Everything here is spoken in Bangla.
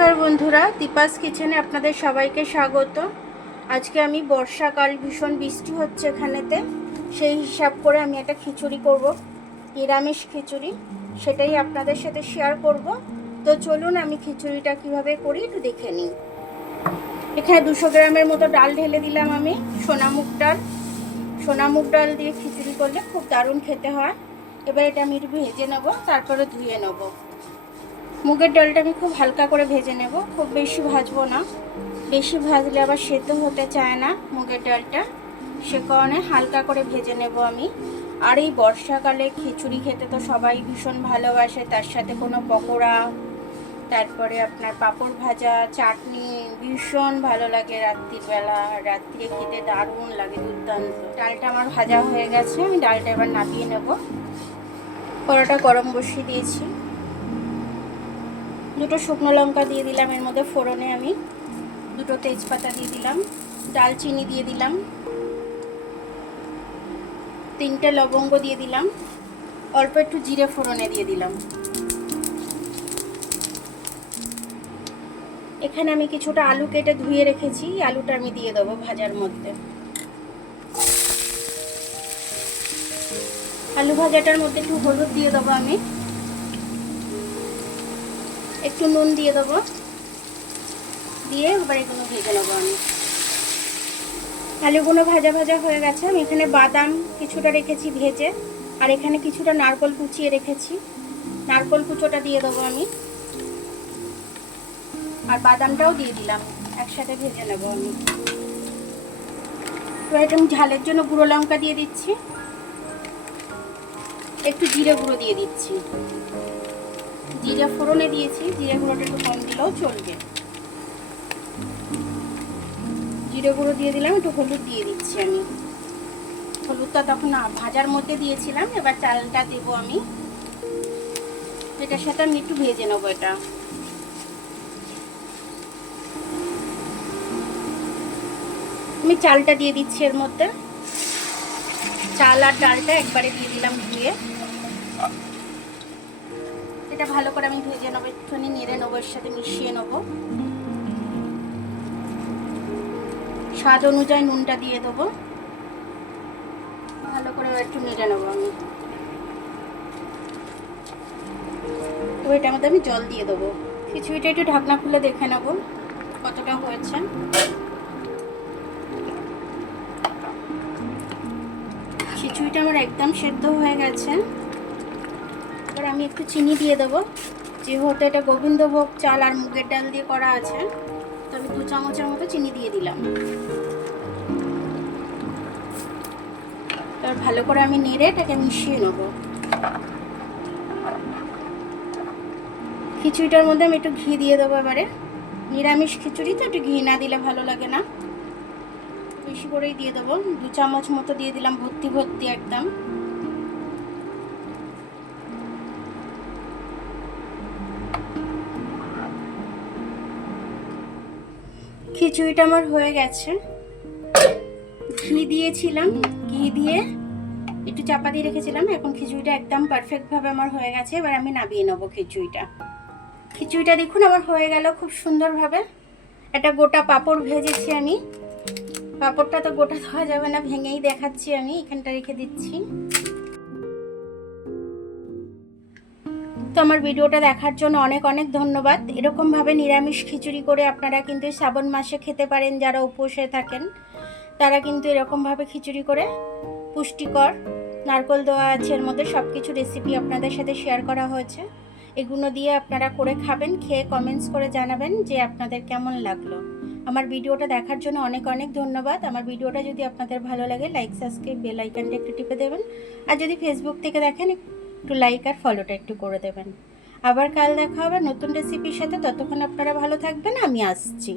নমস্কার বন্ধুরা, দীপাস কিচেনে আপনাদের সবাইকে স্বাগত। আজকে আমি বর্ষাকাল, ভীষণ বৃষ্টি হচ্ছে এখানেতে, সেই হিসাব করে আমি একটা খিচুড়ি করব, নিরামিষ খিচুড়ি, সেটাই আপনাদের সাথে শেয়ার করব। তো চলুন আমি খিচুড়িটা কিভাবে করি একটু দেখে নিই। এখানে 200 গ্রামের মতো ডাল ঢেলে দিলাম আমি, সোনামুগ ডাল। সোনামুগ ডাল দিয়ে খিচুড়ি করলে খুব দারুণ খেতে হয়। এবার এটা আমি একটু ভেজে নেব, তারপরে ধুয়ে নেব। মুগের ডালটা আমি খুব হালকা করে ভেজে নেব, খুব বেশি ভাজবো না, বেশি ভাজলে আবার সেদ্ধ হতে চায় না মুগের ডালটা, সে কারণে হালকা করে ভেজে নেব আমি। আর এই বর্ষাকালে খিচুড়ি খেতে তো সবাই ভীষণ ভালোবাসে, তার সাথে কোনো পকোড়া, তারপরে আপনার পাঁপড় ভাজা, চাটনি ভীষণ ভালো লাগে রাত্রিরে খেতে দারুণ লাগে, দুর্দান্ত। ডালটা আমার ভাজা হয়ে গেছে, আমি ডালটা এবার নামিয়ে নেব। কড়াটা গরম বসিয়ে দিয়েছি, 2টো শুকনো লঙ্কা দিয়ে দিলাম এর মধ্যে ফোড়নে, আমি 2টো তেজপাতা দিয়ে দিলাম, দালচিনি দিয়ে দিলাম, 3টে লবঙ্গ দিয়ে দিলাম, অল্প একটু জিরে ফোড়নে দিয়ে দিলাম। এখানে আমি কিছুটা আলু কেটে ধুয়ে রেখেছি, আলুটা আমি দিয়ে দেবো ভাজার মধ্যে। আলু ভাজাটার মধ্যে একটু হলুদ দিয়ে দেবো আমি, একটু নুন দিয়ে দেবো, দিয়ে এবার এগুলো ভেজে নেবো আমি। আলুগুলো ভাজা ভাজা হয়ে গেছে, আমি এখানে বাদাম কিছুটা রেখেছি ভেজে, আর এখানে কিছুটা নারকেল কুচিয়ে রেখেছি, নারকেল কুচোটা দিয়ে দেবো আমি, আর বাদামটাও দিয়ে দিলাম, একসাথে ভেজে নেবো আমি। এবার এটা আমি ঝালের জন্য গুঁড়ো লঙ্কা দিয়ে দিচ্ছি, একটু জিরে গুঁড়ো দিয়ে দিচ্ছি, জিরে ফোড়নে দিয়েছি, জিরে গুঁড়োটা একটু কম দিলেও চলবে। জিরে গুঁড়ো দিয়ে দিলাম, একটু হলুদ দিয়ে দিচ্ছি আমি, হলুদটা তখন ভাজার মধ্যে দিয়েছিলাম। এবার চালটা দেবো আমি, এটার সাথে আমি একটু ভেজে নেবো। এটা আমি চালটা দিয়ে দিচ্ছি এর মধ্যে, চাল আর ডালটা একবারে দিয়ে দিলাম ধুয়ে। এটা ভালো করে আমি ভেজে নেবো, একটুখানি নেড়ে নেবো, এর সাথে মিশিয়ে নেবো। স্বাদ অনুযায়ী নুনটা দিয়ে দেবো, ভালো করে একটু নেড়ে নেবো আমি। তো এটার মধ্যে আমি জল দিয়ে দেবো। খিচুড়িটা একটু ঢাকনা খুলে দেখে নেবো কতটা হয়েছে। খিচুড়িটা আমার একদম সেদ্ধ হয়ে গেছে। এবার আমি একটু চিনি দিয়ে দেবো, যেহেতু এটা গোবিন্দভোগ চাল আর মুগের ডাল দিয়ে করা আছে, তো আমি 2 চামচের মতো চিনি দিয়ে দিলাম। এবার ভালো করে আমি নেড়ে এটাকে মিশিয়ে নেব। খিচুড়িটার মধ্যে আমি একটু ঘি দিয়ে দেবো এবারে, নিরামিষ খিচুড়ি তো একটু ঘি না দিলে ভালো লাগে না, বেশি করেই দিয়ে দেবো, 2 চামচ মতো দিয়ে দিলাম, ভর্তি ভর্তি একদম। খিচুড়িটা আমার হয়ে গেছে, ঘি দিয়েছিলাম, ঘি দিয়ে একটু চাপা দিয়ে রেখেছিলাম। এখন খিচুড়িটা একদম পারফেক্টভাবে আমার হয়ে গেছে। এবার আমি নামিয়ে নেবো খিচুড়িটা দেখুন আমার হয়ে গেল খুব সুন্দরভাবে। একটা গোটা পাঁপড় ভেজেছি আমি, পাঁপড়টা তো গোটা খাওয়া যাবে না, ভেঙেই দেখাচ্ছি আমি, এখানটা রেখে দিচ্ছি। তো আমার ভিডিওটা দেখার জন্য অনেক অনেক ধন্যবাদ। এরকমভাবে নিরামিষ খিচুড়ি করে আপনারা কিন্তু শ্রাবণ মাসে খেতে পারেন, যারা উপোসে থাকেন তারা কিন্তু এরকমভাবে খিচুড়ি করে, পুষ্টিকর, নারকেল দেওয়া আছে এর মধ্যে, সব কিছু রেসিপি আপনাদের সাথে শেয়ার করা হয়েছে। এগুলো দিয়ে আপনারা করে খাবেন, খেয়ে কমেন্টস করে জানাবেন যে আপনাদের কেমন লাগলো। আমার ভিডিওটা দেখার জন্য অনেক অনেক ধন্যবাদ। আমার ভিডিওটা যদি আপনাদের ভালো লাগে, লাইক, সাবস্ক্রাইব, বেল আইকনটা একটু টিপে দেবেন, আর যদি ফেসবুক থেকে দেখেন একটু লাইক আর ফলোটা একটু করে দেবেন। আবার কাল দেখা হবে নতুন রেসিপির সাথে, ততক্ষণ আপনারা ভালো থাকবেন, আমি আসছি।